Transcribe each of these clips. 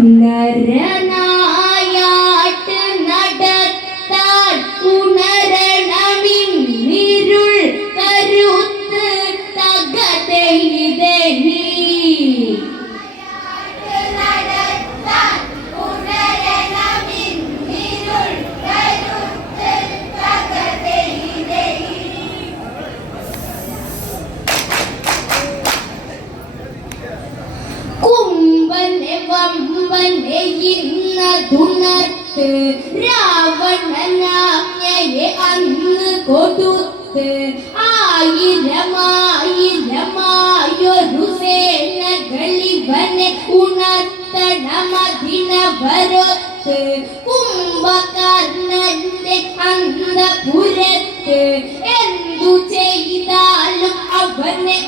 Na-ra-na ആയിരമായിരമായൊരു സേനകളിവനെ ഉണർത്തണമതിന വരത്ത് കുംഭകർണന്റെ അന്തപുരത്ത് എന്തു ചെയ്താലും അവനെ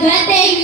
grande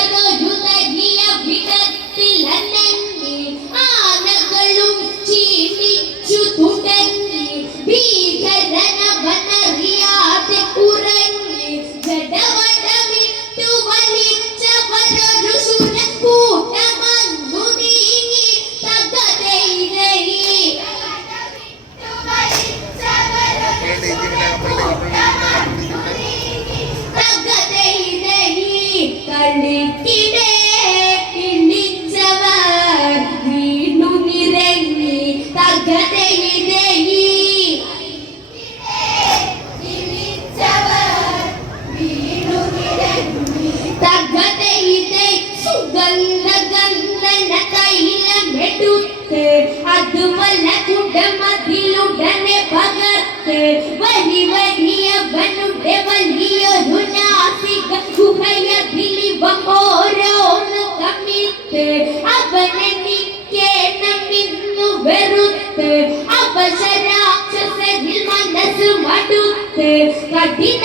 ஏழு இன்ஜினியரிங் பிள்ளை பிள்ளை അവനെനിക്കെന്നു വെറുത്ത് അവശരാക്ഷസനിൽ മനസ്സും അടുത്ത് കഠിന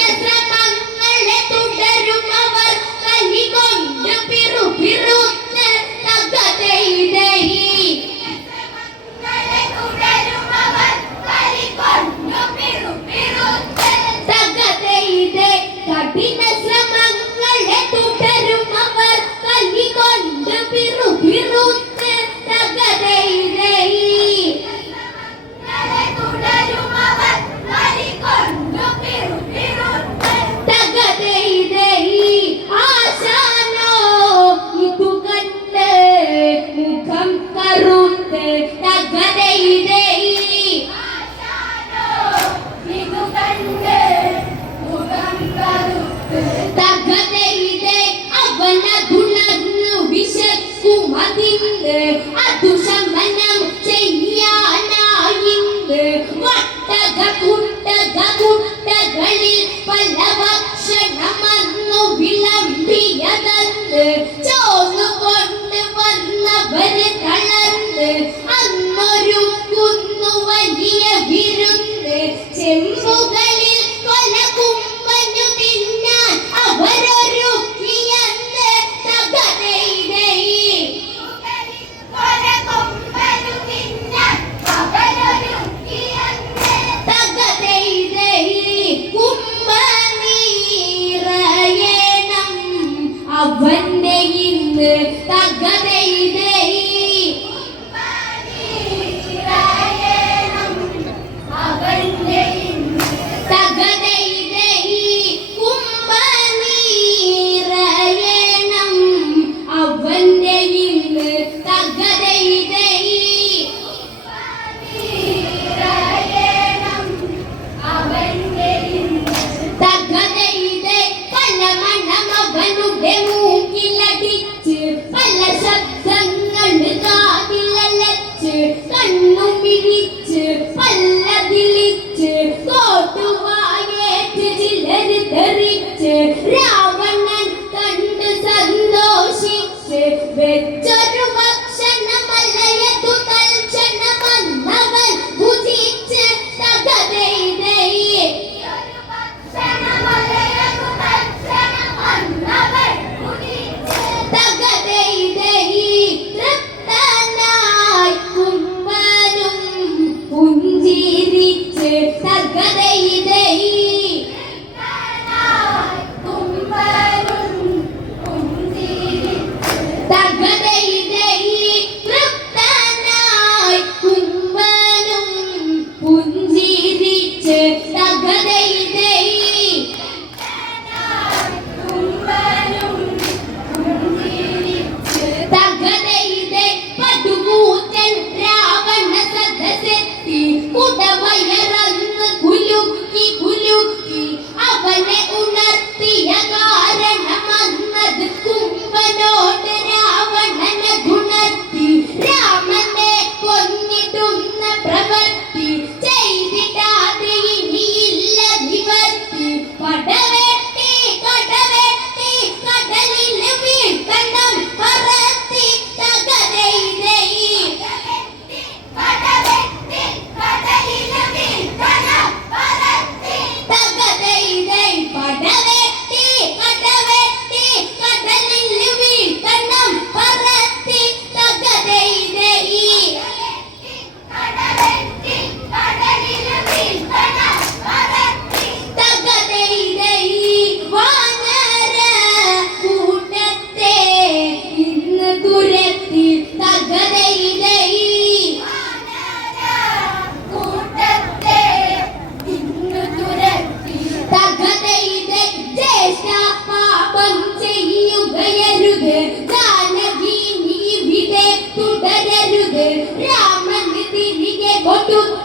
conteúdo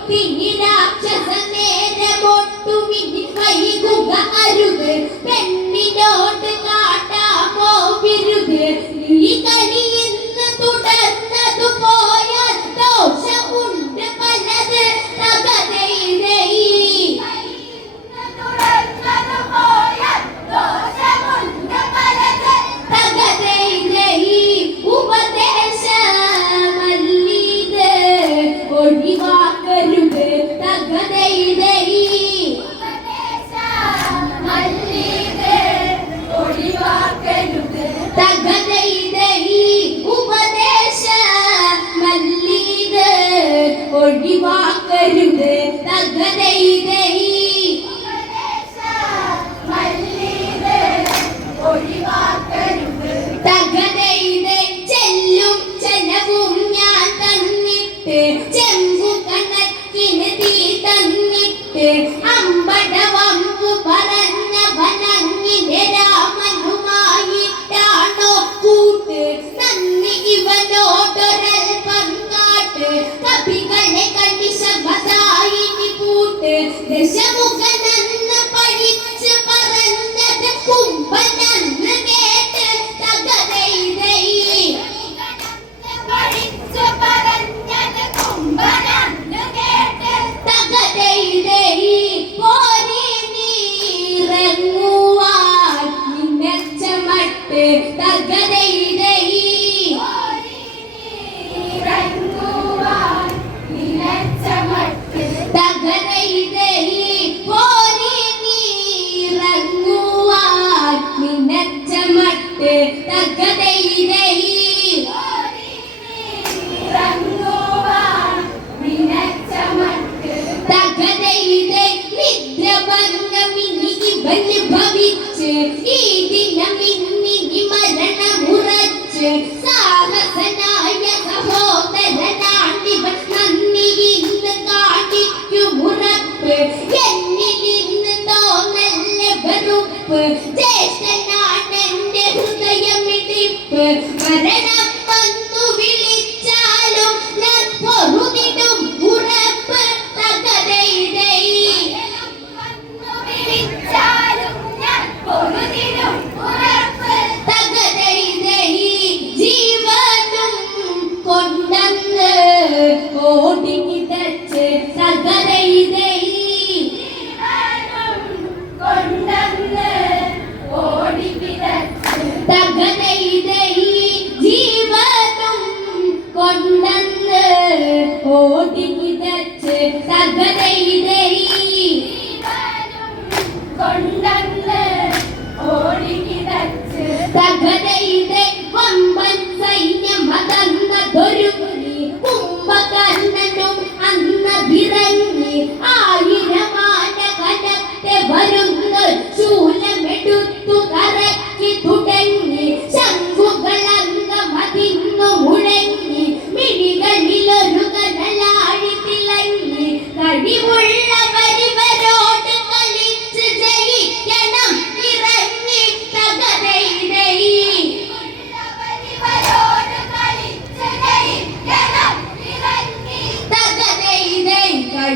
that God.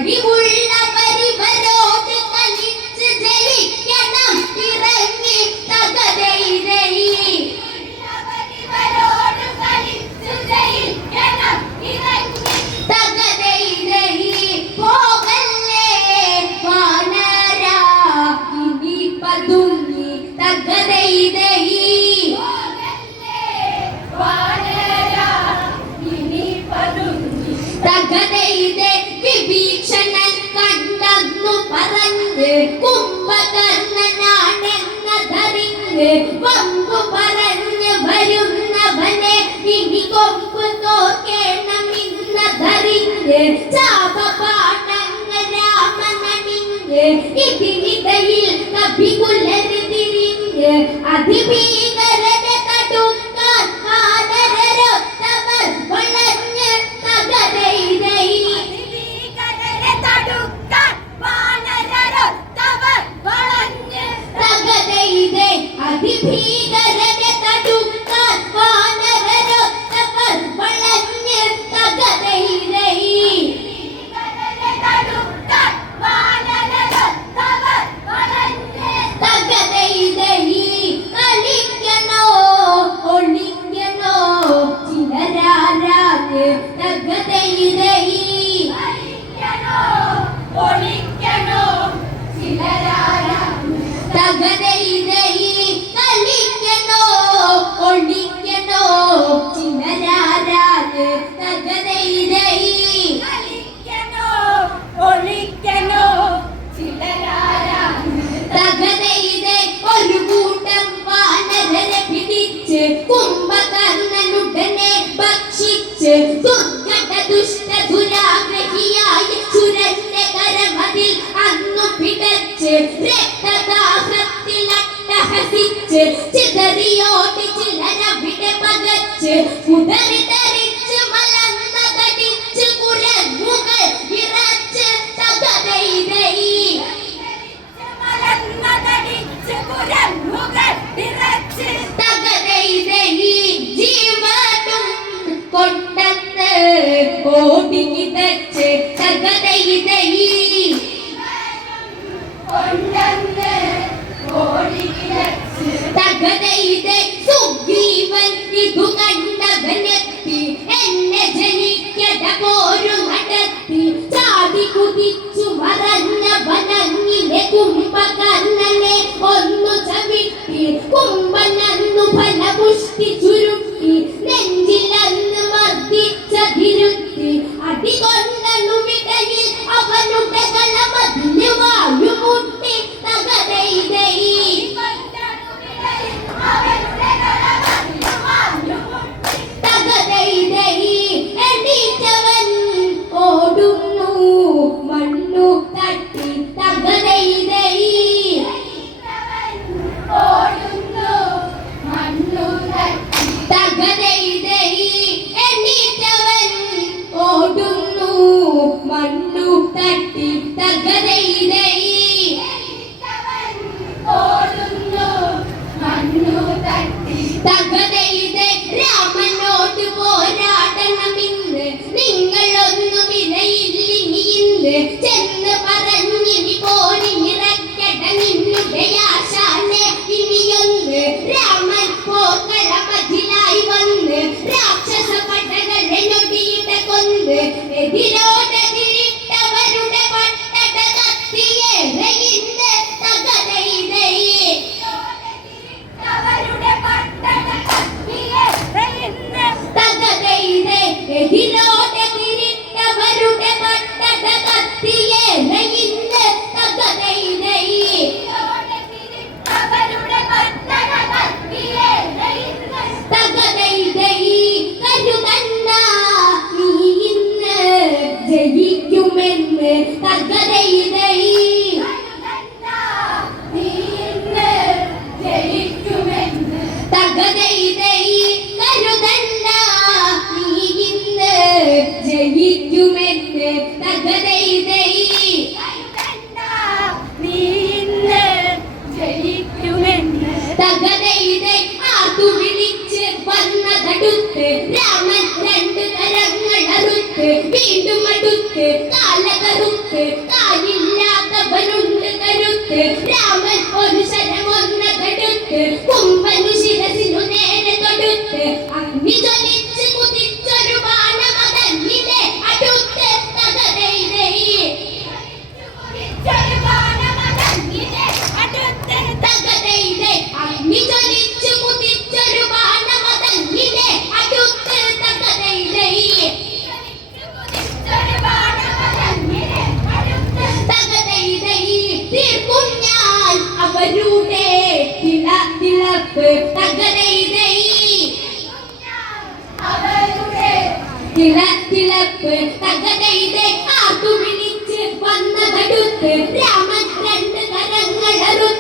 лівою. porque a Boom!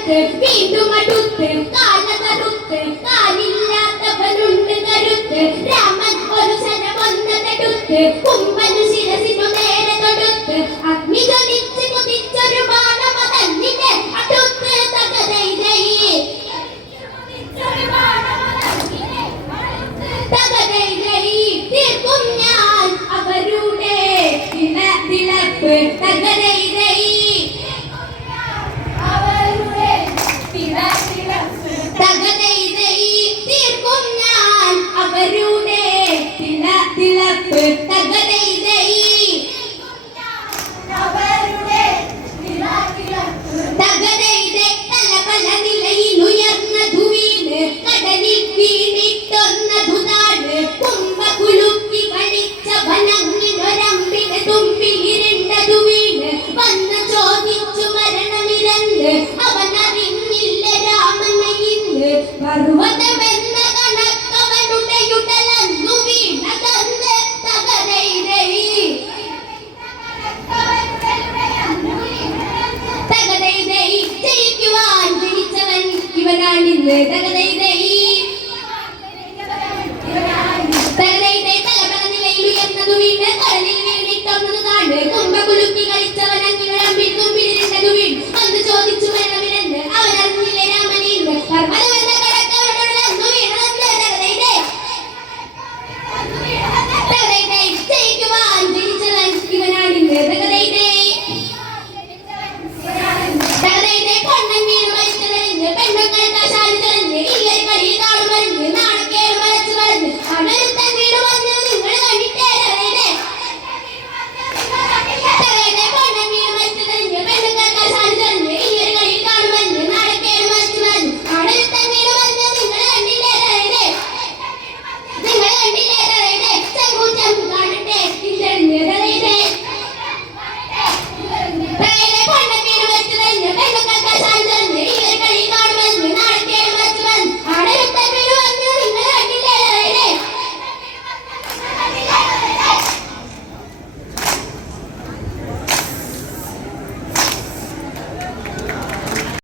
കരുത്ത് വീണ്ടുമടുത്ത് കാല കറുത്ത് രാമൻ ഒരു ശരമൊന്നതെടുത്ത് കുമ്പൻ ಬೆಳಗಾಗಿದ್ದೆ ತಗದೈದೆ